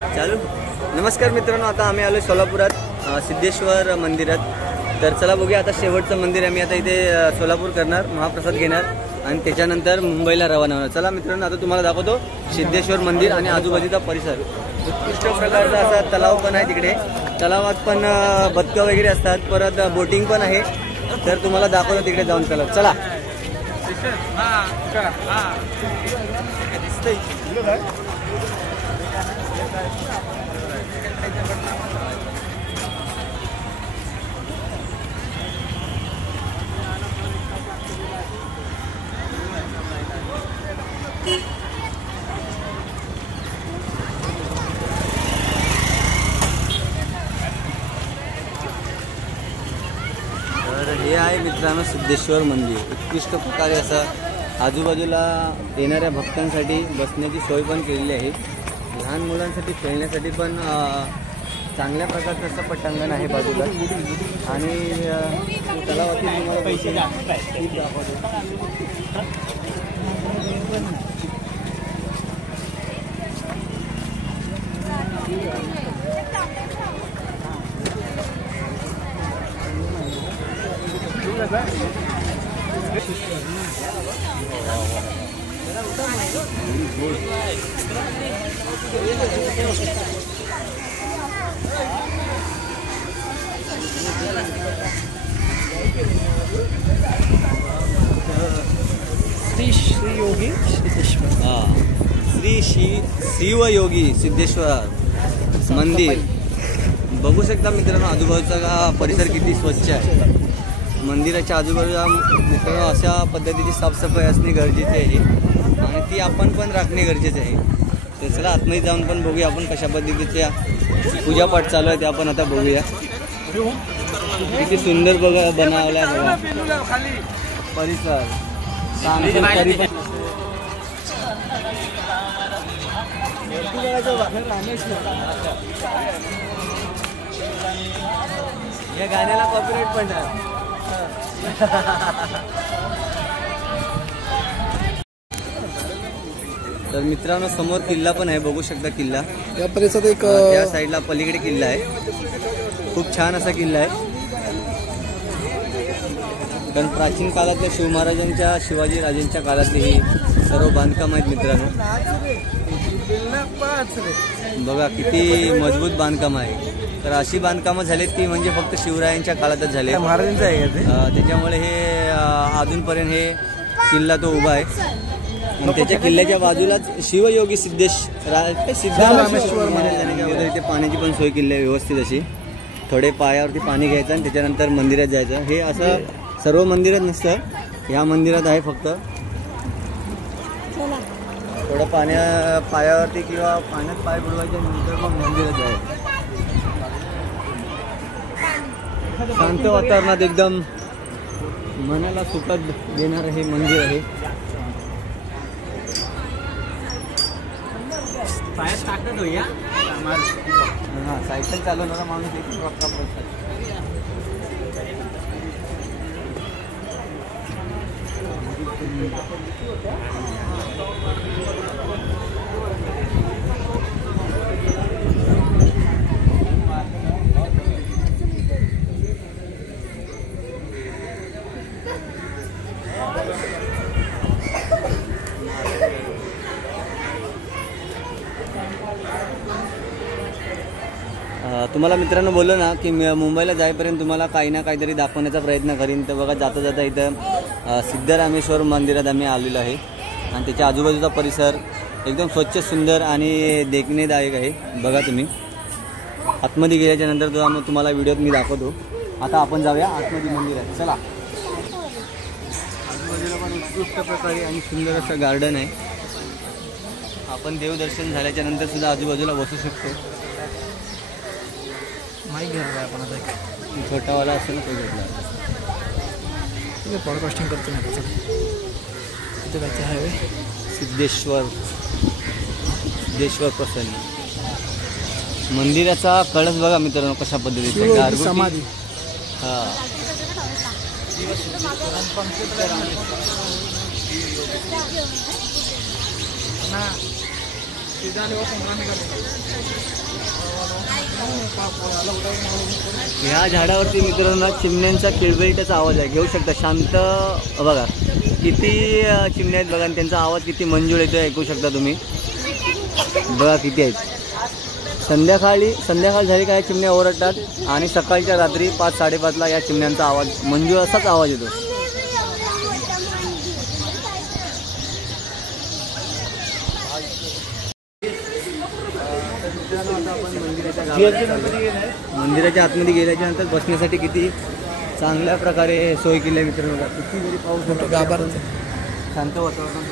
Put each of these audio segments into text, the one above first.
चालू. नमस्कार मित्रांनो, आता आम्ही आलो सोलापुरात सिद्धेश्वर मंदिरात. तर चला बघूया आता शेवटचं मंदिर आम्ही आता इथे सोलापूर करणार, महाप्रसाद घेणार आणि त्याच्यानंतर मुंबईला रवाना होणार. चला मित्रांनो, आता तुम्हाला दाखवतो सिद्धेश्वर मंदिर आणि आजूबाजूचा परिसर. उत्कृष्ट प्रकारचा असा तलाव पण आहे तिकडे. तलावात पण बदकं वगैरे असतात, परत बोटिंग पण आहे. तर तुम्हाला दाखवतो तिकडे जाऊन. चला. तर हे आहे मित्रांनो सिद्धेश्वर मंदिर. उत्कृष्ट प्रकारे असं आजूबाजूला येणाऱ्या भक्तांसाठी बसण्याची सोय पण केलेली आहे. लहान मुलांसाठी खेळण्यासाठी पण चांगल्या प्रकारचं असं पटांगण आहे बाजूला. आणि तलावातील तुम्हाला पैसे दाखवतो. श्री शिवयोगी सिद्धेश्वर मंदिर बघू शकता मित्रांनो. आजूबाजूचा परिसर किती स्वच्छ आहे. मंदिराच्या आजूबाजूला मित्रांनो अशा पद्धतीची साफसफाई असणे गरजेचे आहे आणि ती आपण पण राखणे गरजेचे आहे. तर चला आतमध्ये जाऊन पण बघूया आपण कशा पद्धतीच्या पूजापाठ चालू आहे ते आपण आता बघूया. किती सुंदर बनवला बघा परिसर. या गाण्याला कॉपीराइट पण आहे. तर मित्रांनो समोर किल्ला पण आहे, बघू शकता किल्ला. या परिसरात एक या साईडला पलीकडे किल्ला आहे. खूप छान असा किल्ला आहे. कारण प्राचीन काळातल्या शिव महाराजांच्या शिवाजी राजांच्या काळातली ही सर्व बांधकाम आहेत मित्रांनो. बघा किती मजबूत बांधकाम आहे. तर अशी बांधकामं झालीत की म्हणजे फक्त शिवरायांच्या काळातच झाले. महाराजांचं आहे त्याच्यामुळे हे अजूनपर्यंत हे किल्ला तो उभा आहे. आणि त्याच्या किल्ल्याच्या बाजूलाच शिवयोगी सिद्धरामेश्वर मंदिर. इथे पाण्याची पण सोय केली आहे व्यवस्थित अशी. थोडे पायावरती पाणी घ्यायचं आणि त्याच्यानंतर मंदिरात जायचं. हे असं सर्व मंदिरात नसतं, ह्या मंदिरात आहे फक्त. थोडं पायावरती किंवा पाण्यात पाय बुडवायच्या नंतर मग मंदिरात आहे. शांत वातावरणात एकदम मनाला सुखद देणारं हे मंदिर आहे. हां, सायकल चालवणारा माणूस एक प्रकार. तुम्हाला मित्रांनो बोललो ना की मुंबईला जाईपर्यंत तुम्हाला काही ना काहीतरी दाखवण्याचा प्रयत्न करीन. तर बघा जाता जाता इथं सिद्धरामेश्वर मंदिरात आम्ही आलेलो आहे आणि त्याच्या आजूबाजूचा परिसर एकदम स्वच्छ सुंदर आणि देखणेदायक आहे. बघा तुम्ही आतमध्ये गेल्याच्या नंतर तुम्हाला व्हिडिओत मी दाखवतो. आता आपण जाऊया आतमध्ये मंदिरात. चला. आजूबाजूला पण उत्कृष्ट प्रकारे आणि सुंदर असं गार्डन आहे. आपण देवदर्शन झाल्याच्या नंतर सुद्धा आजूबाजूला बसू शकतो. माईक घेणार आहे आपण आता. छोटावाला असेल ना तो घेतला. पॉडकास्टिंग करतो ना त्याचं. तिथे जायचं हायवे सिद्धेश्वर प्रसन्न मंदिराचा कळस बघा मित्रांनो कशा पद्धतीचा. समाधी. हां, ह्या झाडावरती मित्रांनो चिमण्यांचा किलबिलाटाचा आवाज आहे. घेऊ शकता शांत. बघा किती चिमण्या आहेत बघा, आणि त्यांचा आवाज किती मंजूळ येतो ऐकू शकता तुम्ही. बघा किती आहेत. संध्याकाळ झाली काय चिमण्या ओरडतात आणि सकाळच्या रात्री 5-5:30ला या चिमण्यांचा आवाज मंजूळ असाच आवाज येतो. मंदिराच्या आतमध्ये गेल्याच्या नंतर बसण्यासाठी किती चांगल्या प्रकारे सोय केली आहे मित्रांनो. किती जरी पाऊस होतो गाभार शांत वातावरण.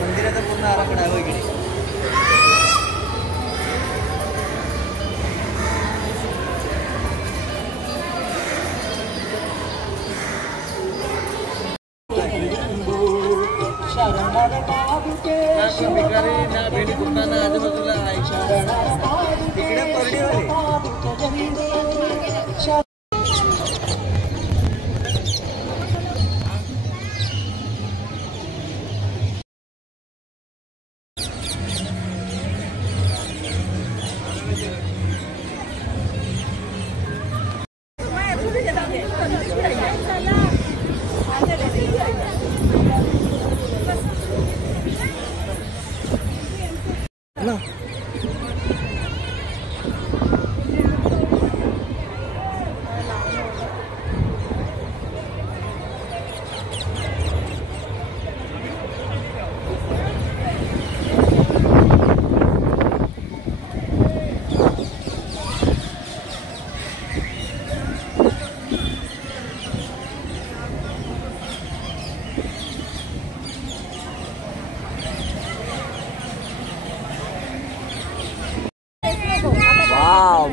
मंदिराचा पूर्ण आराखडा आहे इकडे. तिकडे पर्डीवाले ना.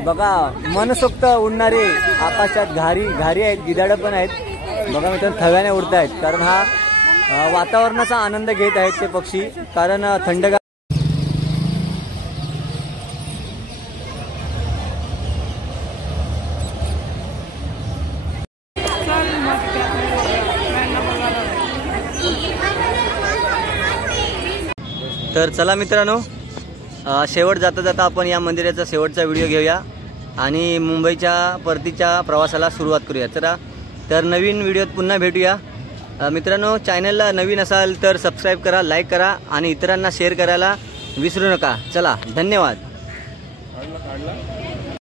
बघा मनसोक्त उडणारे आकाशात घारी आहेत, गिधाडं पण आहेत बघा मित्रांनो. थव्याने उडत आहेत कारण हा वातावरणाचा आनंद घेत आहेत ते पक्षी. कारण थंडगार तर चला मित्रांनो, शेवट जाता आपण या मंदिराचा शेवटचा व्हिडिओ घेऊया आणि मुंबईच्या परतीच्या प्रवासाला सुरुवात करूया. तर नवीन व्हिडिओत पुन्हा भेटूया मित्रांनो. चॅनलला नवीन असाल तर सबस्क्राईब करा, लाईक करा आणि इतरांना शेअर करायला विसरू नका. चला, धन्यवाद.